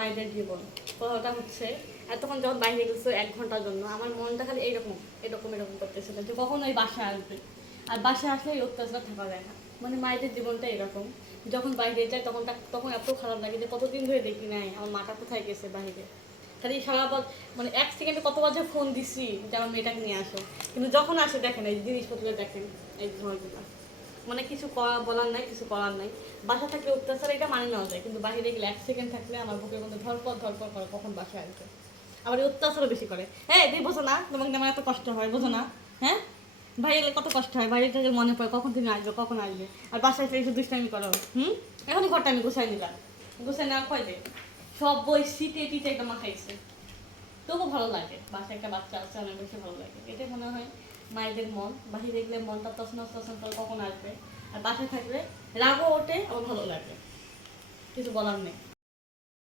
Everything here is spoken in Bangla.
মায়েদের জীবন। কথাটা হচ্ছে এতক্ষণ যখন বাইরে গেছো 1 ঘন্টার জন্য, আমার মনটা খালি এইরকম এরকম এরকম করতেছিল যে কখন ওই বাসায় আসবে। আর বাসায় আসলে এই অত্যাচার থাকা যায় না। মানে মায়েদের জীবনটা এরকম, যখন বাইরে যায় তখন এত খারাপ লাগে যে কতদিন ধরে দেখি নাই আমার মাটা কোথায় গেছে বাইরে। খালি সারাবার মানে 1 সেকেন্ডে কতবার যে ফোন দিছি যে আমার মেয়েটাকে নিয়ে আসো, কিন্তু যখন আসে দেখেন এই জিনিসপত্র দেখেন, এই ঘরগুলো মানে কিছু বলার নাই, কিছু করার নাই। বাসা থাকলে অত্যাচার এটা মানে নেওয়া যায়, কিন্তু বাইরে গেলে 1 সেকেন্ড থাকলে আমার বুকের মধ্যে ধরপর ধরপর করে কখন বাসায় আসবে। আবার এই অত্যাচারও বেশি করে। হ্যাঁ তুই বোঝো না, তোমাকে আমার এত কষ্ট হয়, বোঝো না? হ্যাঁ বাইরে গেলে কত কষ্ট হয়, বাইরে থেকে মনে পড়ে কখন তুমি আসবে কখন আসবে, আর বাসায় এসে এসে দুষ্টামি করো। এখনই ঘরটা আমি গুছাই নিলাম, গুছাই নেওয়ার কয় দে সব বই শীতে টিতে একটা মাখাইছে। তবু ভালো লাগে, বাসায় একটা বাচ্চা আছে অনেক বেশি ভালো লাগে। এটাই মনে হয় মায়েদের মন। বাহিরে দেখলে মনটা তছনছ তছনছ করে কখন আসবে, আর বাসায় থাকলে রাগও ওঠে আবার ভালো লাগে, কিছু বলার নেই।